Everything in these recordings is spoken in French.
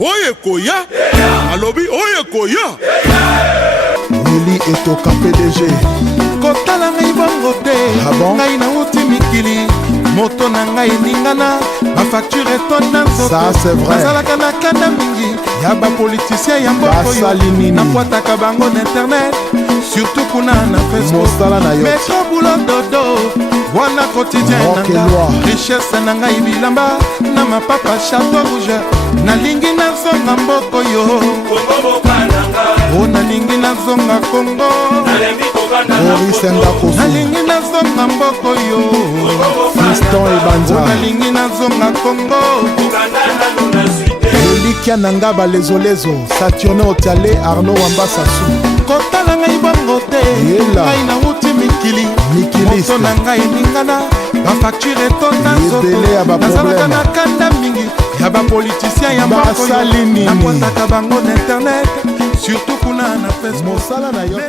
Oye koya, alobi oye koya. Willy Etoka PDG. Kotala ngai bongo te. Ah bon? Ngai na uti mikili. Moto na ngai ningana. Ma facture etonda nzoto. Ça c'est vrai. Nazalaka na kanda mingi. Ya ba politicien ya mboko yo. Na kwataka bango na internet. Surtout kuna na Facebook. Mosala na yo. Metro boulot dodo. Wana quotidien nanga. Richesse na ngai bilamba. Na mapapa chateau rouge. Nalingi nazonga mboko yo. O nalingi nazonga Kongo. Nalingi nazonga mboko yo. Fiston Ebanza. Nalingi nazonga Kongo. Elikia Nangaba lezolezo. Saturne Otiale Arnaud Wamba Sassou. Kotala ngai bongo te. Ngai na uti mikili. Moto na ngai ningana. Ba facture etonda nzoto. Nazalaka na kanda mingi. Ya ba politicien ya mboko yo. Na kwataka bango na internet. Surtout kuna na Facebook. Mosala na yo te.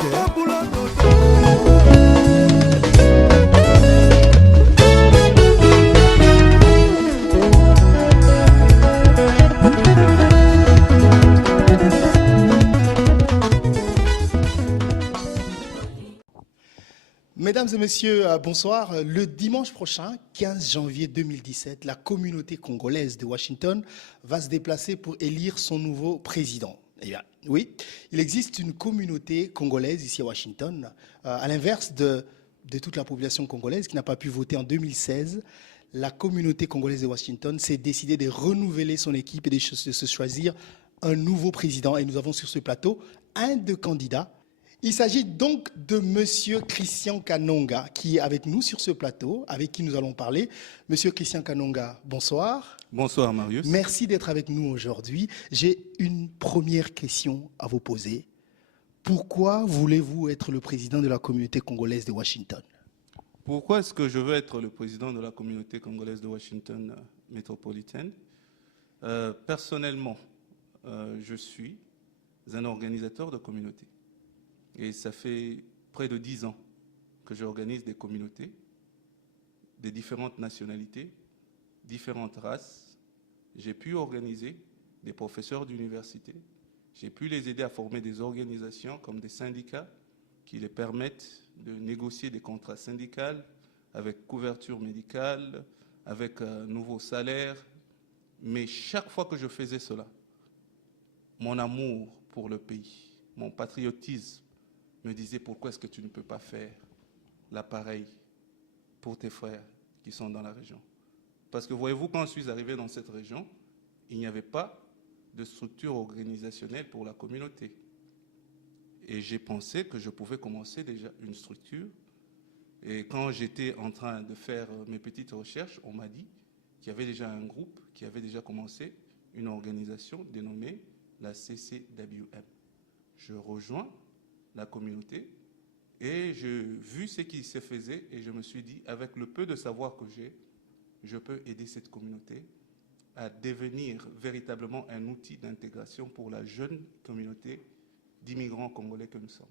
Mesdames et messieurs, bonsoir. Le dimanche prochain, 15 janvier 2017, la communauté congolaise de Washington va se déplacer pour élire son nouveau président. Eh bien, oui, il existe une communauté congolaise ici à Washington, à l'inverse de toute la population congolaise qui n'a pas pu voter en 2016. La communauté congolaise de Washington s'est décidée de renouveler son équipe et de se choisir un nouveau président. Et nous avons sur ce plateau un de candidats. Il s'agit donc de Monsieur Christian Kanonga qui est avec nous sur ce plateau, avec qui nous allons parler. Monsieur Christian Kanonga, bonsoir. Bonsoir Marius. Merci d'être avec nous aujourd'hui. J'ai une première question à vous poser. Pourquoi voulez-vous être le président de la communauté congolaise de Washington? Pourquoi est-ce que je veux être le président de la communauté congolaise de Washington métropolitaine? Personnellement, je suis un organisateur de communautés. Et ça fait près de 10 ans que j'organise des communautés de différentes nationalités, différentes races. J'ai pu organiser des professeurs d'université. J'ai pu les aider à former des organisations comme des syndicats qui les permettent de négocier des contrats syndicaux avec couverture médicale, avec un nouveau salaire. Mais chaque fois que je faisais cela, mon amour pour le pays, mon patriotisme, me disait pourquoi est-ce que tu ne peux pas faire l'appareil pour tes frères qui sont dans la région. Parce que voyez-vous, quand je suis arrivé dans cette région, il n'y avait pas de structure organisationnelle pour la communauté. Et j'ai pensé que je pouvais commencer déjà une structure. Et quand j'étais en train de faire mes petites recherches, on m'a dit qu'il y avait déjà un groupe qui avait déjà commencé une organisation dénommée la CCWM. Je rejoins la communauté et j'ai vu ce qui se faisait et je me suis dit, avec le peu de savoir que j'ai, je peux aider cette communauté à devenir véritablement un outil d'intégration pour la jeune communauté d'immigrants congolais que nous sommes.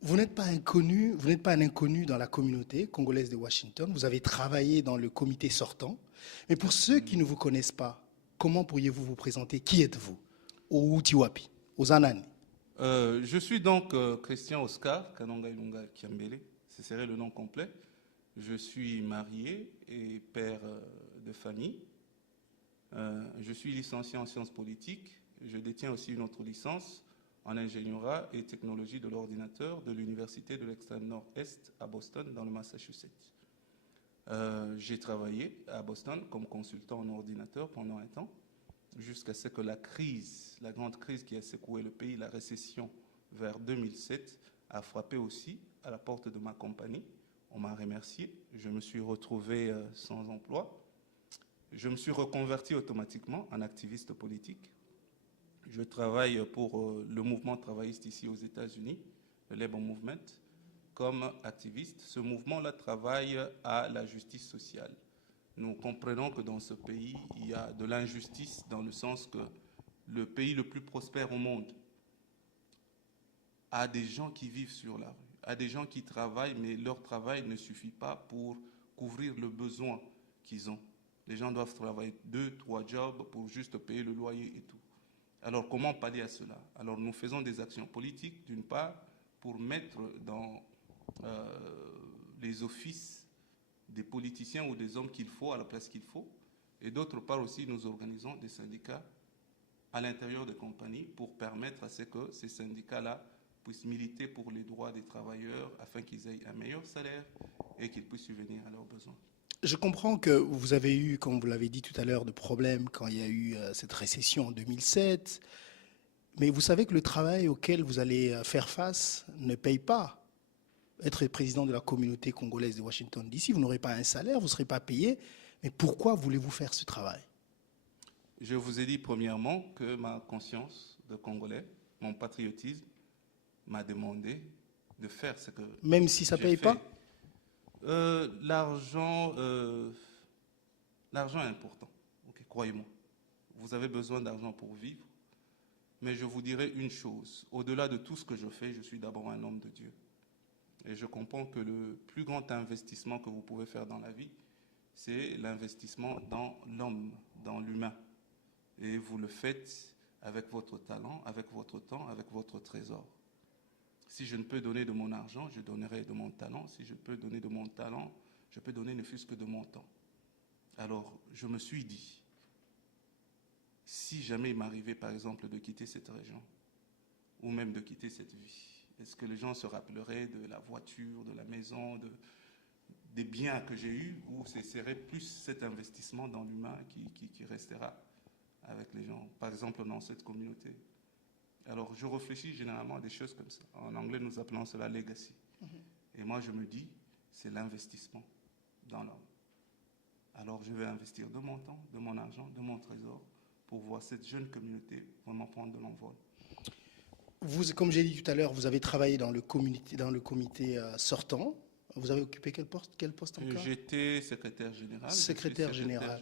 Vous n'êtes pas inconnu, vous n'êtes pas un inconnu dans la communauté congolaise de Washington. Vous avez travaillé dans le comité sortant. Mais pour ceux qui ne vous connaissent pas, comment pourriez-vous vous présenter? Qui êtes-vous? Au Utiwapi, aux Anani? Je suis donc Christian Oscar Kanonga Ilunga Kiambele, ce serait le nom complet. Je suis marié et père de famille. Je suis licencié en sciences politiques. Je détiens aussi une autre licence en ingénierie et technologie de l'ordinateur de l'Université de l'Extrême Nord-Est à Boston, dans le Massachusetts. J'ai travaillé à Boston comme consultant en ordinateur pendant un temps, jusqu'à ce que la crise, la grande crise qui a secoué le pays, la récession vers 2007, a frappé aussi à la porte de ma compagnie. On m'a remercié, je me suis retrouvé sans emploi. Je me suis reconverti automatiquement en activiste politique. Je travaille pour le mouvement travailliste ici aux États-Unis, le Labour Movement, comme activiste. Ce mouvement-là travaille à la justice sociale. Nous comprenons que dans ce pays, il y a de l'injustice dans le sens que le pays le plus prospère au monde a des gens qui vivent sur la rue, a des gens qui travaillent, mais leur travail ne suffit pas pour couvrir le besoin qu'ils ont. Les gens doivent travailler 2, 3 jobs pour juste payer le loyer et tout. Alors, comment pallier à cela? Alors, nous faisons des actions politiques, d'une part, pour mettre dans les offices des politiciens ou des hommes qu'il faut, à la place qu'il faut. Et d'autre part aussi, nous organisons des syndicats à l'intérieur des compagnies pour permettre à ce que ces syndicats-là puissent militer pour les droits des travailleurs afin qu'ils aient un meilleur salaire et qu'ils puissent subvenir à leurs besoins. Je comprends que vous avez eu, comme vous l'avez dit tout à l'heure, de problèmes quand il y a eu cette récession en 2007. Mais vous savez que le travail auquel vous allez faire face ne paye pas. Être président de la communauté congolaise de Washington DC, vous n'aurez pas un salaire, vous ne serez pas payé. Mais pourquoi voulez-vous faire ce travail? Je vous ai dit premièrement que ma conscience de Congolais, mon patriotisme, m'a demandé de faire ce que même si ça ne paye pas? L'argent est important, okay, croyez-moi. Vous avez besoin d'argent pour vivre. Mais je vous dirai une chose, au-delà de tout ce que je fais, je suis d'abord un homme de Dieu. Et je comprends que le plus grand investissement que vous pouvez faire dans la vie, c'est l'investissement dans l'homme, dans l'humain. Et vous le faites avec votre talent, avec votre temps, avec votre trésor. Si je ne peux donner de mon argent, je donnerai de mon talent. Si je peux donner de mon talent, je peux donner ne fût-ce que de mon temps. Alors, je me suis dit, si jamais il m'arrivait, par exemple, de quitter cette région, ou même de quitter cette vie, est-ce que les gens se rappelleraient de la voiture, de la maison, des biens que j'ai eus, ou ce serait plus cet investissement dans l'humain qui restera avec les gens, par exemple dans cette communauté? Alors, je réfléchis généralement à des choses comme ça. En anglais, nous appelons cela legacy. Et moi, je me dis, c'est l'investissement dans l'homme. Alors, je vais investir de mon temps, de mon argent, de mon trésor, pour voir cette jeune communauté vraiment prendre de l'envol. Vous, comme j'ai dit tout à l'heure, vous avez travaillé dans le comité sortant. Vous avez occupé quel poste encore? J'étais secrétaire général. Secrétaire général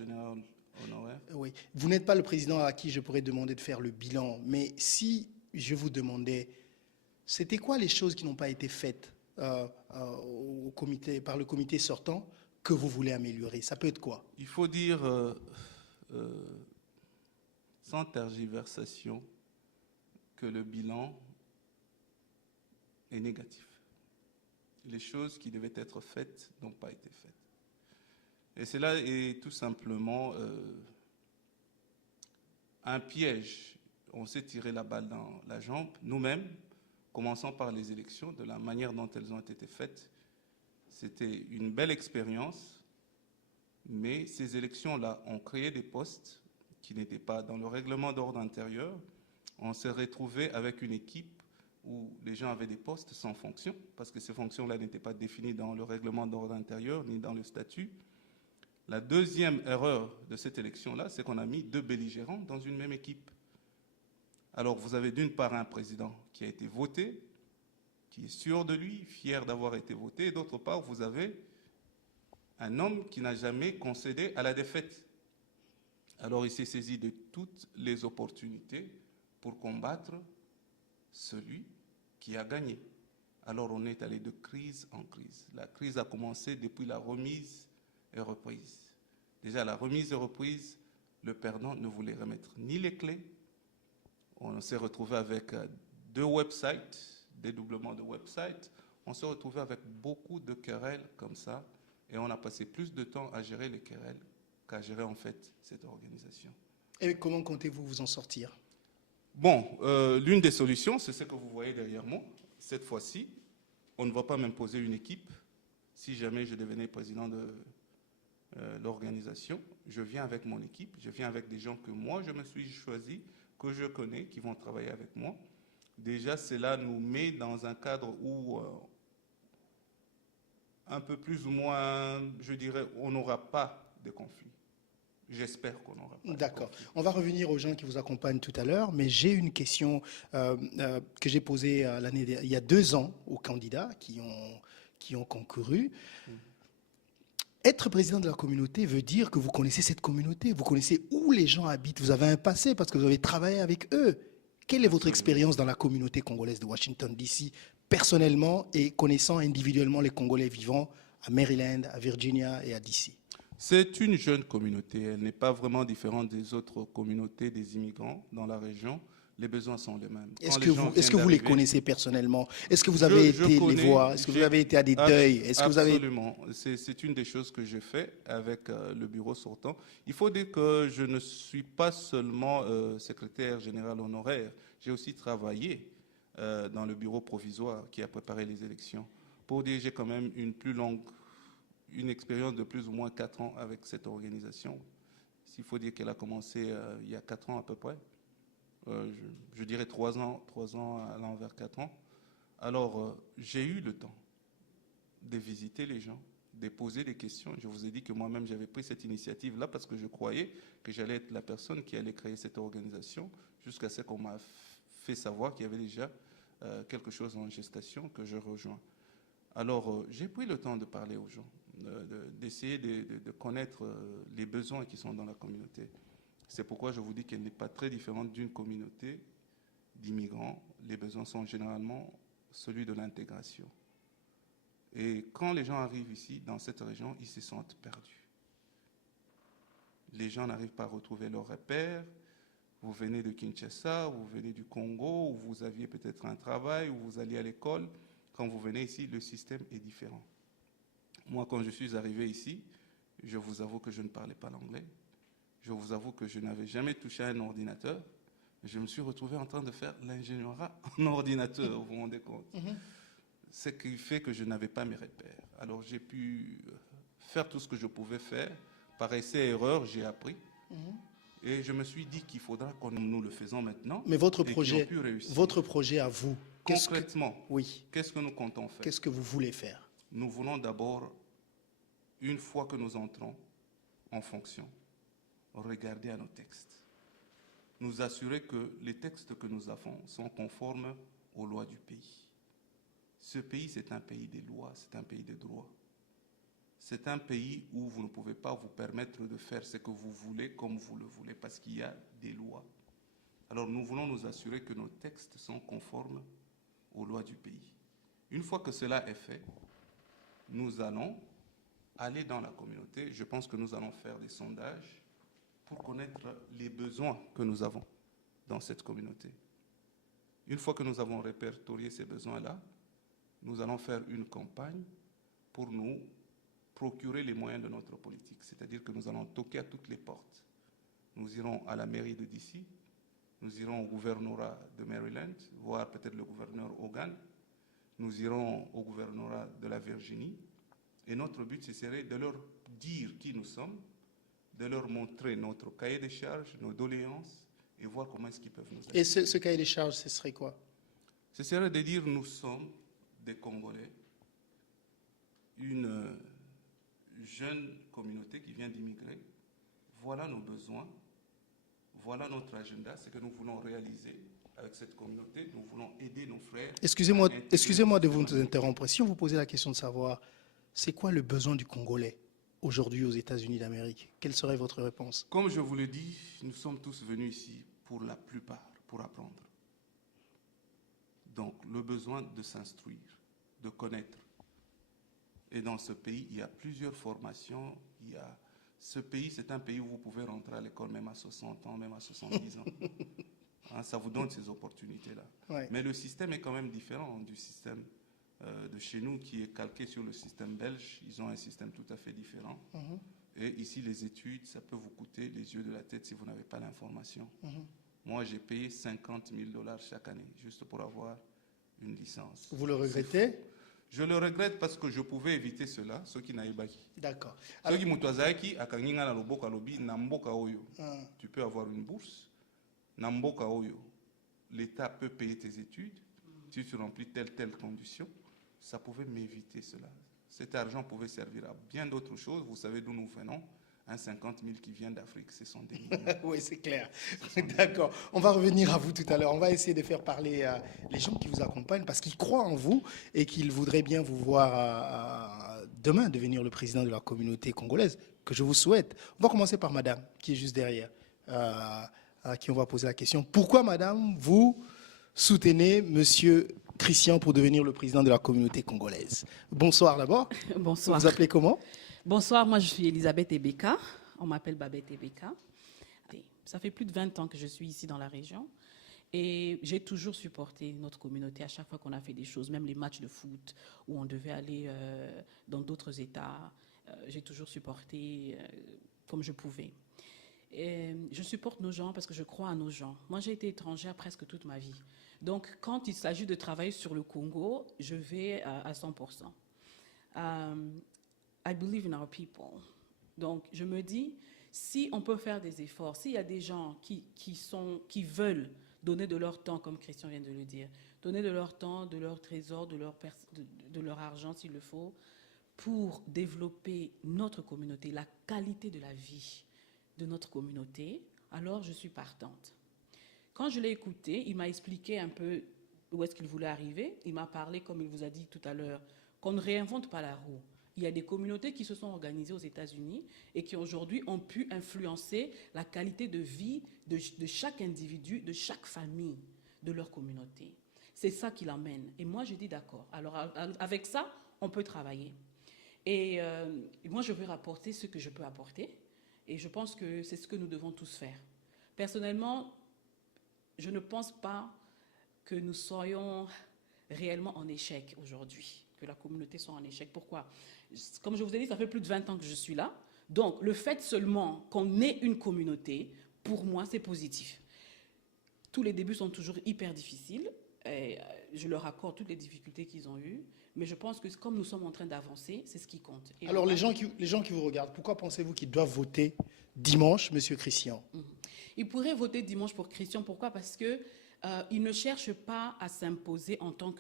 honoraire. Oui. Vous n'êtes pas le président à qui je pourrais demander de faire le bilan, mais si je vous demandais, c'était quoi les choses qui n'ont pas été faites par le comité sortant que vous voulez améliorer? Ça peut être quoi? Il faut dire, sans tergiversation, que le bilan est négatif. Les choses qui devaient être faites n'ont pas été faites. Et cela est tout simplement un piège. On s'est tiré la balle dans la jambe, nous-mêmes, commençant par les élections, de la manière dont elles ont été faites. C'était une belle expérience, mais ces élections-là ont créé des postes qui n'étaient pas dans le règlement d'ordre intérieur. On s'est retrouvé avec une équipe où les gens avaient des postes sans fonction, parce que ces fonctions-là n'étaient pas définies dans le règlement d'ordre intérieur ni dans le statut. La deuxième erreur de cette élection-là, c'est qu'on a mis deux belligérants dans une même équipe. Alors, vous avez d'une part un président qui a été voté, qui est sûr de lui, fier d'avoir été voté, et d'autre part, vous avez un homme qui n'a jamais concédé à la défaite. Alors, il s'est saisi de toutes les opportunités pour combattre celui qui a gagné. Alors, on est allé de crise en crise. La crise a commencé depuis la remise et reprise. Déjà, la remise et reprise, le perdant ne voulait remettre ni les clés. On s'est retrouvé avec deux websites, dédoublement de websites. On s'est retrouvé avec beaucoup de querelles comme ça. Et on a passé plus de temps à gérer les querelles qu'à gérer en fait cette organisation. Et comment comptez-vous vous en sortir? Bon, l'une des solutions, c'est ce que vous voyez derrière moi. Cette fois-ci, on ne va pas m'imposer une équipe. Si jamais je devenais président de l'organisation, je viens avec mon équipe, je viens avec des gens que moi je me suis choisi, que je connais, qui vont travailler avec moi. Déjà, cela nous met dans un cadre où un peu plus ou moins, je dirais, on n'aura pas de conflit. J'espère qu'on aura pas. D'accord. On va revenir aux gens qui vous accompagnent tout à l'heure, mais j'ai une question que j'ai posée il y a 2 ans aux candidats qui ont concouru. Être président de la communauté veut dire que vous connaissez cette communauté, vous connaissez où les gens habitent, vous avez un passé parce que vous avez travaillé avec eux. Quelle est votre expérience dans la communauté congolaise de Washington DC, personnellement et connaissant individuellement les Congolais vivant à Maryland, à Virginia et à DC? C'est une jeune communauté. Elle n'est pas vraiment différente des autres communautés des immigrants dans la région. Les besoins sont les mêmes. Est-ce Quand que les gens vous, est-ce que viennent vous les d'arriver- connaissez personnellement? Est-ce que vous avez été les connais, voir? Est-ce que vous avez été à des deuils? Est-ce que vous avez... Absolument. C'est une des choses que j'ai fait avec le bureau sortant. Il faut dire que je ne suis pas seulement secrétaire général honoraire. J'ai aussi travaillé dans le bureau provisoire qui a préparé les élections. Pour dire, j'ai quand même une expérience de plus ou moins 4 ans avec cette organisation. Il faut dire qu'elle a commencé il y a 4 ans à peu près. Je dirais 3 ans allant vers 4 ans. Alors, j'ai eu le temps de visiter les gens, de poser des questions. Je vous ai dit que moi-même, j'avais pris cette initiative-là parce que je croyais que j'allais être la personne qui allait créer cette organisation jusqu'à ce qu'on m'a fait savoir qu'il y avait déjà quelque chose en gestation que je rejoins. Alors, j'ai pris le temps de parler aux gens, d'essayer de connaître les besoins qui sont dans la communauté. C'est pourquoi je vous dis qu'elle n'est pas très différente d'une communauté d'immigrants. Les besoins sont généralement celui de l'intégration. Et quand les gens arrivent ici, dans cette région, ils se sentent perdus. Les gens n'arrivent pas à retrouver leurs repères. Vous venez de Kinshasa, vous venez du Congo, où vous aviez peut-être un travail, où vous alliez à l'école. Quand vous venez ici, le système est différent. Moi, quand je suis arrivé ici, je vous avoue que je ne parlais pas l'anglais. Je vous avoue que je n'avais jamais touché à un ordinateur. Je me suis retrouvé en train de faire l'ingénierie en ordinateur, vous vous rendez compte. Ce qui fait que je n'avais pas mes repères. Alors j'ai pu faire tout ce que je pouvais faire. Par essai et erreur, j'ai appris. Et je me suis dit qu'il faudra que nous le faisons maintenant. Mais votre et projet, qu'on puisse réussir. votre projet à vous, Concrètement, oui, qu'est-ce que nous comptons faire? qu'est-ce que vous voulez faire? Nous voulons d'abord, une fois que nous entrons en fonction, regarder à nos textes. Nous assurer que les textes que nous avons sont conformes aux lois du pays. Ce pays, c'est un pays des lois, c'est un pays de droit. C'est un pays où vous ne pouvez pas vous permettre de faire ce que vous voulez comme vous le voulez, parce qu'il y a des lois. Alors nous voulons nous assurer que nos textes sont conformes aux lois du pays. Une fois que cela est fait, nous allons aller dans la communauté. Je pense que nous allons faire des sondages pour connaître les besoins que nous avons dans cette communauté. Une fois que nous avons répertorié ces besoins-là, nous allons faire une campagne pour nous procurer les moyens de notre politique. C'est-à-dire que nous allons toquer à toutes les portes. Nous irons à la mairie de DC, nous irons au gouvernorat de Maryland, voir peut-être le gouverneur Hogan, nous irons au gouvernorat de la Virginie, et notre but, ce serait de leur dire qui nous sommes, de leur montrer notre cahier de charges, nos doléances, et voir comment est-ce qu'ils peuvent nous aider. Et ce cahier des charges, ce serait quoi? Ce serait de dire nous sommes des Congolais, une jeune communauté qui vient d'immigrer, voilà nos besoins, voilà notre agenda, ce que nous voulons réaliser avec cette communauté, nous voulons aider nos frères. Excusez-moi de vous interrompre. Si on vous posait la question de savoir, c'est quoi le besoin du Congolais aujourd'hui aux États-Unis d'Amérique? Quelle serait votre réponse? Comme je vous le dis, nous sommes tous venus ici, pour la plupart, pour apprendre. Donc, le besoin de s'instruire, de connaître. Et dans ce pays, il y a plusieurs formations. Ce pays, c'est un pays où vous pouvez rentrer à l'école même à 60 ans, même à 70 ans. Hein, ça vous donne ces opportunités-là. Ouais. Mais le système est quand même différent du système de chez nous, qui est calqué sur le système belge. Ils ont un système tout à fait différent. Et ici, les études, ça peut vous coûter les yeux de la tête si vous n'avez pas l'information. Moi, j'ai payé 50 000 $ chaque année, juste pour avoir une licence. Vous le regrettez? Je le regrette parce que je pouvais éviter cela, ceux qui n'avaient pas. D'accord. Ceux qui m'ont akanginga na loboko alobi na mboka oyo. Tu peux avoir une bourse. Na mboka oyo, l'État peut payer tes études. Si tu remplis telle condition, ça pouvait m'éviter cela. Cet argent pouvait servir à bien d'autres choses. Vous savez d'où nous venons. Un 50 000 qui vient d'Afrique, ce sont des millions. Oui, c'est clair. D'accord. On va revenir à vous tout à l'heure. On va essayer de faire parler les gens qui vous accompagnent parce qu'ils croient en vous et qu'ils voudraient bien vous voir demain devenir le président de la communauté congolaise, que je vous souhaite. On va commencer par madame, qui est juste derrière, à qui on va poser la question. Pourquoi, madame, vous soutenez monsieur Christian pour devenir le président de la communauté congolaise? Bonsoir d'abord. Bonsoir. Vous vous appelez comment? Bonsoir, moi je suis Elisabeth Ebeka. On m'appelle Babette Ebeka. Ça fait plus de 20 ans que je suis ici dans la région. Et j'ai toujours supporté notre communauté à chaque fois qu'on a fait des choses, même les matchs de foot où on devait aller dans d'autres États. J'ai toujours supporté comme je pouvais. Et je supporte nos gens parce que je crois à nos gens. Moi, j'ai été étrangère presque toute ma vie. Donc, quand il s'agit de travailler sur le Congo, je vais à 100%. I believe in our people. Donc, je me dis, si on peut faire des efforts, s'il y a des gens qui veulent donner de leur temps, comme Christian vient de le dire, donner de leur temps, de leur trésor, de leur argent s'il le faut, pour développer notre communauté, la qualité de la vie de notre communauté, alors je suis partante. Quand je l'ai écouté, il m'a expliqué un peu où est-ce qu'il voulait arriver. Il m'a parlé, comme il vous a dit tout à l'heure, qu'on ne réinvente pas la roue. Il y a des communautés qui se sont organisées aux États-Unis et qui aujourd'hui ont pu influencer la qualité de vie de chaque individu, de chaque famille de leur communauté. C'est ça qui l'emmène. Et moi, je dis d'accord. Alors, avec ça, on peut travailler. Et moi, je veux rapporter ce que je peux apporter. Et je pense que c'est ce que nous devons tous faire. Personnellement, je ne pense pas que nous soyons réellement en échec aujourd'hui, que la communauté soit en échec. Pourquoi? Comme je vous ai dit, ça fait plus de 20 ans que je suis là. Donc, le fait seulement qu'on ait une communauté, pour moi, c'est positif. Tous les débuts sont toujours hyper difficiles. Et je leur accorde toutes les difficultés qu'ils ont eues. Mais je pense que comme nous sommes en train d'avancer, c'est ce qui compte. Et alors, les gens qui vous regardent, pourquoi pensez-vous qu'ils doivent voter dimanche, Monsieur Christian? Ils pourraient voter dimanche pour Christian. Pourquoi? Parce qu'il ne cherche pas à s'imposer en tant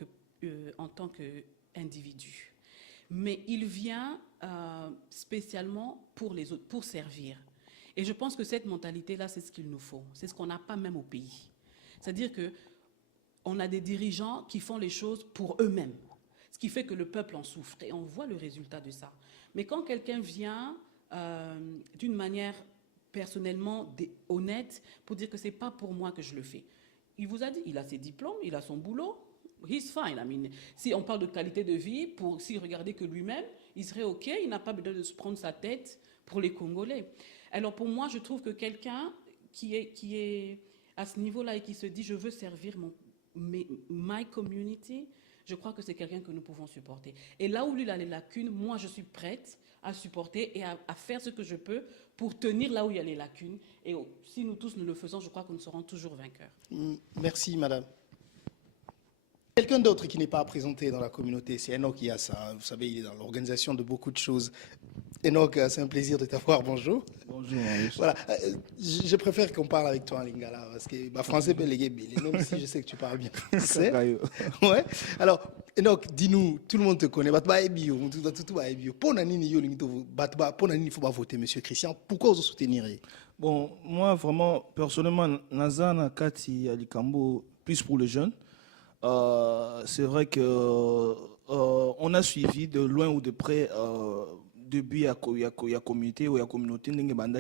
qu'individu. Mais il vient spécialement pour les autres, pour servir. Et je pense que cette mentalité-là, c'est ce qu'il nous faut. C'est ce qu'on n'a pas même au pays. C'est-à-dire qu'on a des dirigeants qui font les choses pour eux-mêmes. Ce qui fait que le peuple en souffre. Et on voit le résultat de ça. Mais quand quelqu'un vient d'une manière personnellement honnête pour dire que ce n'est pas pour moi que je le fais. Il vous a dit, il a ses diplômes, il a son boulot. He's fine. I mean, si on parle de qualité de vie, s'il regardait que lui-même, il serait OK. Il n'a pas besoin de se prendre sa tête pour les Congolais. Alors pour moi, je trouve que quelqu'un qui est à ce niveau-là et qui se dit « je veux servir my community », je crois que c'est quelqu'un que nous pouvons supporter. Et là où il a les lacunes, moi, je suis prête à supporter et à faire ce que je peux pour tenir là où il y a les lacunes. Et si nous tous nous le faisons, je crois que nous serons toujours vainqueurs. Merci, madame. Quelqu'un d'autre qui n'est pas présenté dans la communauté, c'est Enoch Yassa. Vous savez, il est dans l'organisation de beaucoup de choses. Enoch, c'est un plaisir de t'avoir. Bonjour. Bonjour. Voilà. Je préfère qu'on parle avec toi en lingala parce que français peut léguer, même si je sais que tu parles bien français. Ouais. Alors, Enoch, dis-nous, tout le monde te connaît. Il faut pas voter, Monsieur Christian. Pourquoi vous soutenir? Bon, moi, vraiment, personnellement, Nazana Kati Alikambo, plus pour les jeunes. C'est vrai que on a suivi de loin ou de près depuis il y a communauté ou il y a communauté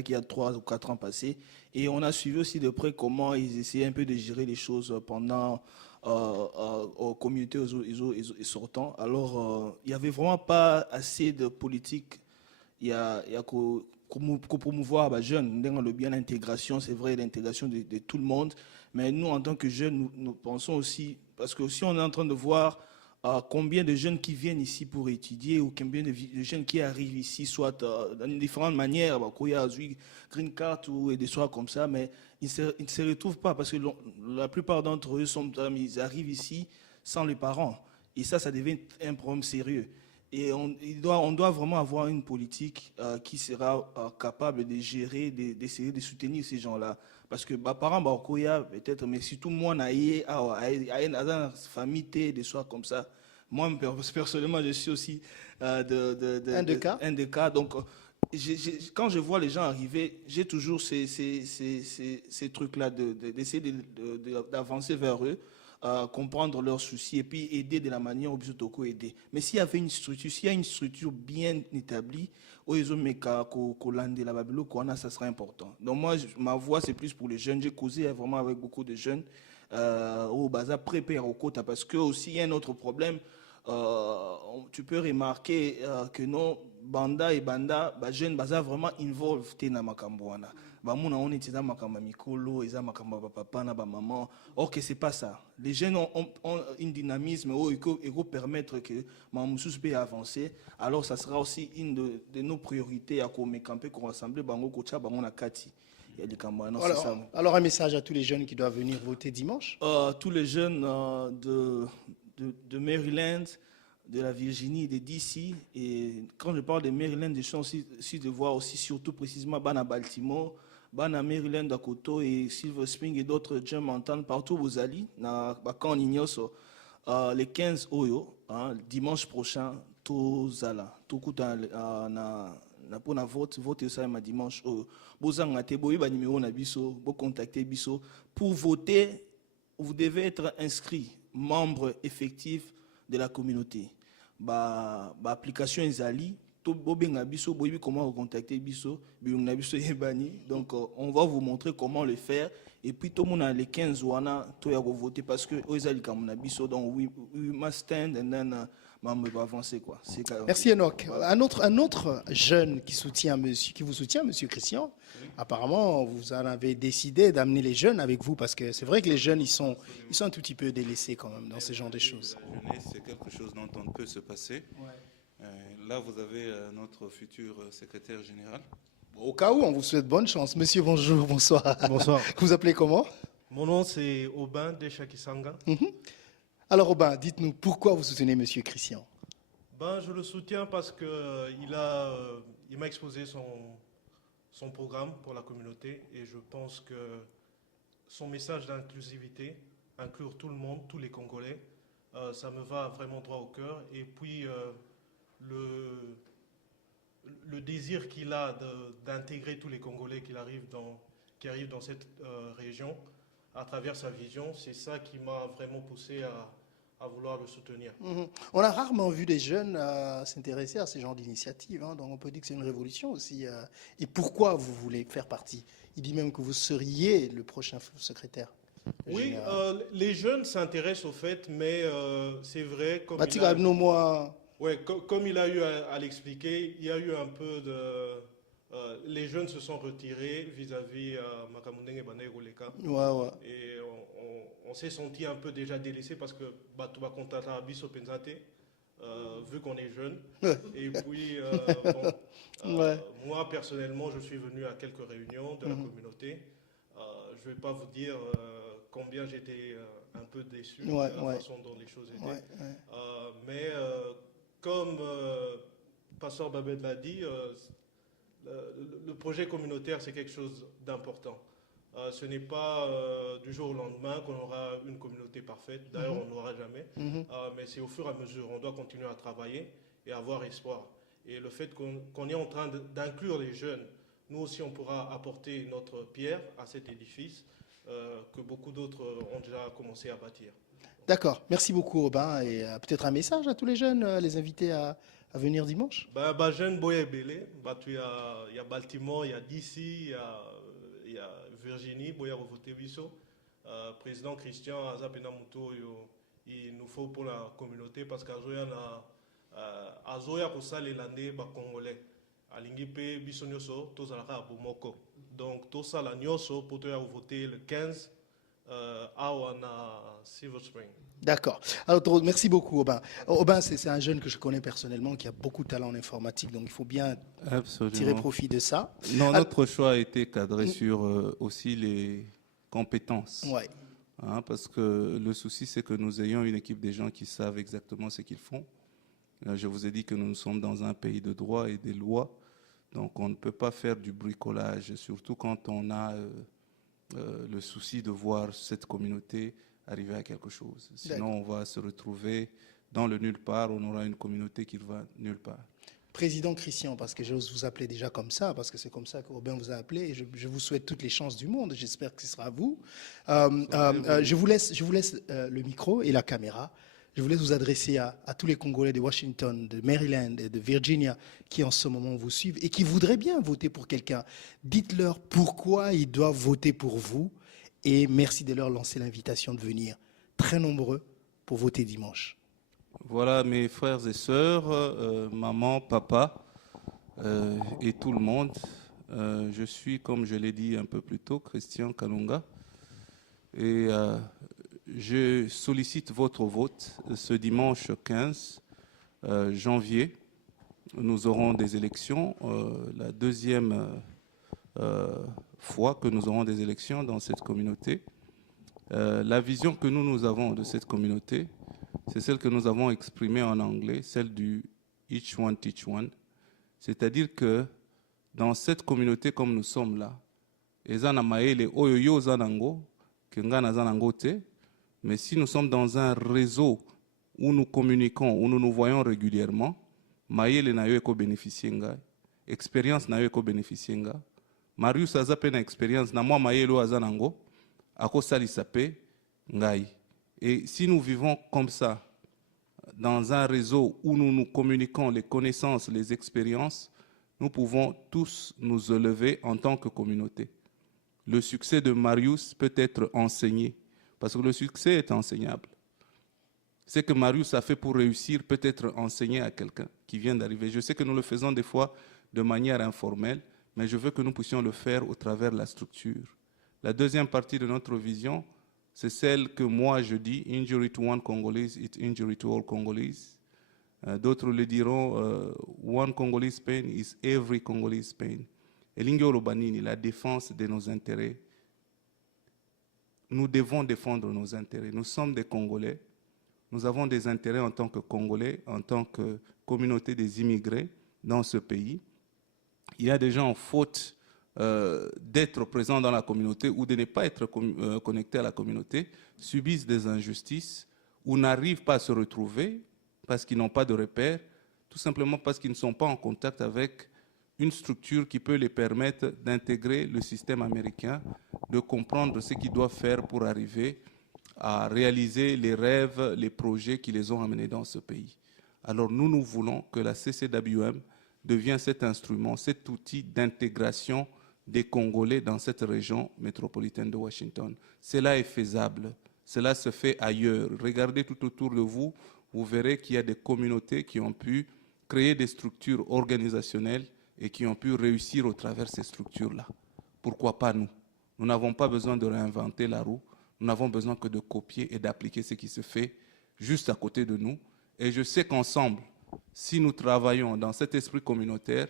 qui a 3 ou 4 ans passés, et on a suivi aussi de près comment ils essayaient un peu de gérer les choses pendant aux communautés aux sortants. Alors il n'y avait vraiment pas assez de politique. Il y a qu'au promouvoir les jeunes, le bien l'intégration, c'est vrai, l'intégration de tout le monde. Mais nous, en tant que jeunes, nous pensons aussi, parce que si on est en train de voir combien de jeunes qui viennent ici pour étudier ou combien de jeunes qui arrivent ici, soit dans différentes manières, il y a green card ou des soirs comme ça, mais ils ne se retrouvent pas parce que la plupart d'entre eux ils arrivent ici sans les parents. Et ça devient un problème sérieux. Et on doit vraiment avoir une politique qui sera capable de gérer, d'essayer de soutenir ces gens-là. Parce que mes parents, peut-être, mais surtout moi, une famille, des soirs comme ça. Moi, personnellement, je suis aussi un de cas. Donc, quand je vois les gens arriver, j'ai toujours ces trucs-là d'essayer d'avancer vers eux. Comprendre leurs soucis et puis aider de la manière où Bisotoko aider. Mais s'il y avait une structure bien établie, ça serait important. Donc moi, ma voix, c'est plus pour les jeunes. J'ai causé vraiment avec beaucoup de jeunes au bazar préparé au quota parce que aussi il y a un autre problème. Tu peux remarquer que non, banda et banda jeune baza vraiment involved te na makambo wana bamona on eza makambo mikolo eza makambo papa na ba maman. Or que c'est pas ça. Les jeunes ont un dynamisme et permettre que mamoussous peut avancer. Alors ça sera aussi une de nos priorités à comme camper qu'on rassembler bango kocha bango na kati. Alors un message à tous les jeunes qui doivent venir voter dimanche. Tous les jeunes de Maryland, de la Virginie et de DC. Et quand je parle de Maryland, je suis aussi de voir aussi surtout précisément Bana Baltimore, Bana Maryland à Koto et Silver Spring et d'autres gens m'entendent partout aux alliés. En Ignoso, le 15 Oyo, dimanche prochain, tout Zala, tout na pona vote ça ma dimanche bozanga te boyi ba numéro na biso bo contacter biso pour voter. Vous devez être inscrit membre effectif de la communauté ba application ezali to bobenga biso boyi comment contacter biso na biso yebani. Donc on va vous montrer comment le faire et puis tout le monde a les 15 wana to ya voter parce que ezali comme na biso donc we must stand and then va avancer quoi. Merci Enoch. Un autre jeune qui vous soutient, Monsieur Christian. Oui. Apparemment, vous en avez décidé d'amener les jeunes avec vous parce que c'est vrai que les jeunes ils sont un tout petit peu délaissés quand même dans ce genre de choses. La jeunesse, c'est quelque chose dont on ne peut se passer. Ouais. Là, vous avez notre futur secrétaire général. Au cas où, on vous souhaite bonne chance. Monsieur, bonjour, bonsoir. Bonsoir. Vous appelez comment? Mon nom c'est Aubin Deshakisanga. Alors Aubin, dites-nous pourquoi vous soutenez Monsieur Christian? Je le soutiens parce qu'il m'a exposé son programme pour la communauté et je pense que son message d'inclusivité, inclure tout le monde, tous les Congolais, ça me va vraiment droit au cœur. Et puis le désir qu'il a d'intégrer tous les Congolais qui arrivent dans cette région, à travers sa vision, c'est ça qui m'a vraiment poussé à vouloir le soutenir. On a rarement vu des jeunes s'intéresser à ce genre d'initiative, donc on peut dire que c'est une révolution aussi. Et pourquoi vous voulez faire partie? Il dit même que vous seriez le prochain secrétaire. Oui, les jeunes s'intéressent au fait, mais c'est vrai, comme il a eu à l'expliquer, il y a eu un peu de... les jeunes se sont retirés vis-à-vis Makamundeng et Banay Goleka. Et on s'est senti un peu déjà délaissé parce que Batouba Kontata Abiso Penzate, vu qu'on est jeune. Et puis, moi personnellement, je suis venu à quelques réunions de la communauté. Je ne vais pas vous dire combien j'étais un peu déçu de la façon dont les choses étaient. Mais comme Pasteur Babed l'a dit, le projet communautaire, c'est quelque chose d'important. Ce n'est pas du jour au lendemain qu'on aura une communauté parfaite. D'ailleurs, on n'aura jamais. Mais c'est au fur et à mesure. On doit continuer à travailler et avoir espoir. Et le fait qu'on est en train d'inclure les jeunes, nous aussi, on pourra apporter notre pierre à cet édifice que beaucoup d'autres ont déjà commencé à bâtir. D'accord. Merci beaucoup, Aubin. Et peut-être un message à tous les jeunes, les inviter à venir dimanche? Jeune Boya Belé, il y a Baltimore, il y a DC, il y a Virginie, Boya Rovote Biso. Président Christian Azapena Muto, il nous faut pour la communauté parce qu'Azoya Kosale l'année congolais. Alingi pe biso nyoso tozalaka bomoko. Donc tout ça la nyoso pour voter le 15 à Silver Spring. D'accord. Alors, merci beaucoup, Aubin. Aubin, c'est un jeune que je connais personnellement qui a beaucoup de talent en informatique, donc il faut bien tirer profit de ça. Non, notre choix a été cadré sur aussi les compétences. Ouais. Parce que le souci, c'est que nous ayons une équipe de gens qui savent exactement ce qu'ils font. Je vous ai dit que nous sommes dans un pays de droit et des lois, donc on ne peut pas faire du bricolage, surtout quand on a le souci de voir cette communauté arriver à quelque chose. Sinon, on va se retrouver dans le nulle part, on aura une communauté qui va nulle part. Président Christian, parce que j'ose vous appeler déjà comme ça, parce que c'est comme ça qu'Aubin vous a appelé, et je vous souhaite toutes les chances du monde, j'espère que ce sera vous. Je vous laisse le micro et la caméra. Je voulais vous adresser à tous les Congolais de Washington, de Maryland et de Virginia qui en ce moment vous suivent et qui voudraient bien voter pour quelqu'un. Dites-leur pourquoi ils doivent voter pour vous et merci de leur lancer l'invitation de venir très nombreux pour voter dimanche. Voilà mes frères et sœurs, maman, papa, et tout le monde. Je suis, comme je l'ai dit un peu plus tôt, Christian Kalunga, et je sollicite votre vote ce dimanche 15 janvier. Nous aurons des élections, la deuxième fois que nous aurons des élections dans cette communauté. La vision que nous avons de cette communauté, c'est celle que nous avons exprimée en anglais, celle du Each One Teach One. C'est-à-dire que dans cette communauté comme nous sommes là, mais si nous sommes dans un réseau où nous communiquons, où nous nous voyons régulièrement, Maïle na yo eko bénéficier nga, expérience na yo eko bénéficier nga. Marius aza pe na expérience na moi Maïle o azanango, ako salisa pe ngai. Et si nous vivons comme ça, dans un réseau où nous nous communiquons les connaissances, les expériences, nous pouvons tous nous élever en tant que communauté. Le succès de Marius peut être enseigné, parce que le succès est enseignable. Ce que Marius a fait pour réussir peut être enseigné à quelqu'un qui vient d'arriver. Je sais que nous le faisons des fois de manière informelle, mais je veux que nous puissions le faire au travers de la structure. La deuxième partie de notre vision, c'est celle que moi je dis, injury to one Congolese, it's injury to all Congolese. D'autres le diront, one Congolese pain is every Congolese pain. Et l'Ingolo Banini, la défense de nos intérêts. Nous devons défendre nos intérêts. Nous sommes des Congolais. Nous avons des intérêts en tant que Congolais, en tant que communauté des immigrés dans ce pays. Il y a des gens en faute d'être présents dans la communauté ou de ne pas être connectés à la communauté, subissent des injustices ou n'arrivent pas à se retrouver parce qu'ils n'ont pas de repères, tout simplement parce qu'ils ne sont pas en contact avec une structure qui peut les permettre d'intégrer le système américain, de comprendre ce qu'ils doivent faire pour arriver à réaliser les rêves, les projets qui les ont amenés dans ce pays. Alors nous voulons que la CCWM devienne cet instrument, cet outil d'intégration des Congolais dans cette région métropolitaine de Washington. Cela est faisable, cela se fait ailleurs. Regardez tout autour de vous, vous verrez qu'il y a des communautés qui ont pu créer des structures organisationnelles et qui ont pu réussir au travers de ces structures-là. Pourquoi pas nous? Nous n'avons pas besoin de réinventer la roue, nous n'avons besoin que de copier et d'appliquer ce qui se fait juste à côté de nous. Et je sais qu'ensemble, si nous travaillons dans cet esprit communautaire,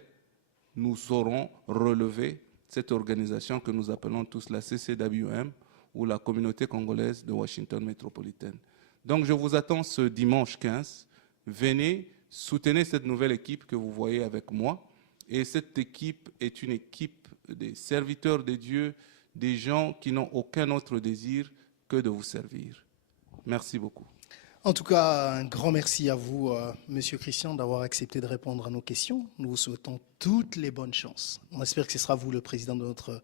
nous saurons relever cette organisation que nous appelons tous la CCWM ou la Communauté congolaise de Washington métropolitaine. Donc je vous attends ce dimanche 15. Venez, soutenez cette nouvelle équipe que vous voyez avec moi. Et cette équipe est une équipe des serviteurs de Dieu, des gens qui n'ont aucun autre désir que de vous servir. Merci beaucoup. En tout cas, un grand merci à vous, Monsieur Christian, d'avoir accepté de répondre à nos questions. Nous vous souhaitons toutes les bonnes chances. On espère que ce sera vous le président de notre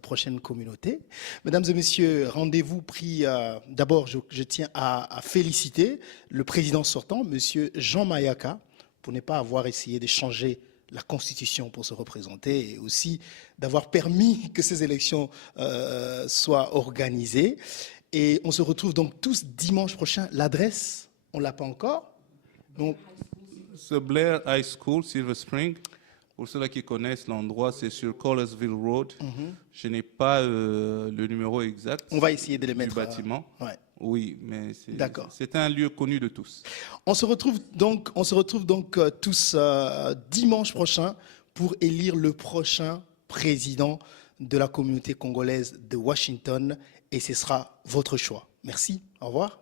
prochaine communauté. Mesdames et messieurs, rendez-vous pris. D'abord, je tiens à féliciter le président sortant, Monsieur Jean Mayaka, pour ne pas avoir essayé de changer la Constitution pour se représenter et aussi d'avoir permis que ces élections soient organisées. Et on se retrouve donc tous dimanche prochain. L'adresse, on ne l'a pas encore. Donc, The Blair High School, Silver Spring. Pour ceux qui connaissent l'endroit, c'est sur Collinsville Road. Je n'ai pas le numéro exact. On va essayer de les mettre du bâtiment. Ouais. Oui, mais c'est un lieu connu de tous. On se retrouve donc tous dimanche prochain pour élire le prochain président de la communauté congolaise de Washington. Et ce sera votre choix. Merci. Au revoir.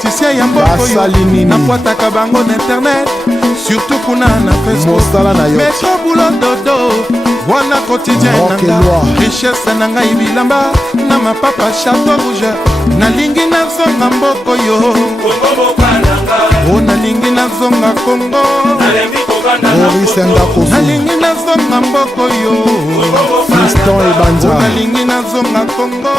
Tisia ya mboko yo nakwataka bango na internet surtout kuna na Facebook metro boulot dodo wana quotidien nanga richesse nanga ibilamba na mapapa chateau rouge nalingi nazonga mboko yo nalingi nazonga Congo nalingi nazonga mboko yo nalingi nazonga Congo